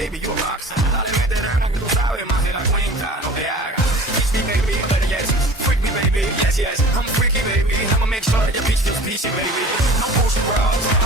Baby, you a rockstar. Dale, métele, que tú sabes más de la cuenta. No te hagas. Teach me, baby, better yes. Freak me, baby, yes, yes. I'm freaky, baby. I'ma make sure that your bitch feels peachy, baby. I'm pushing bros.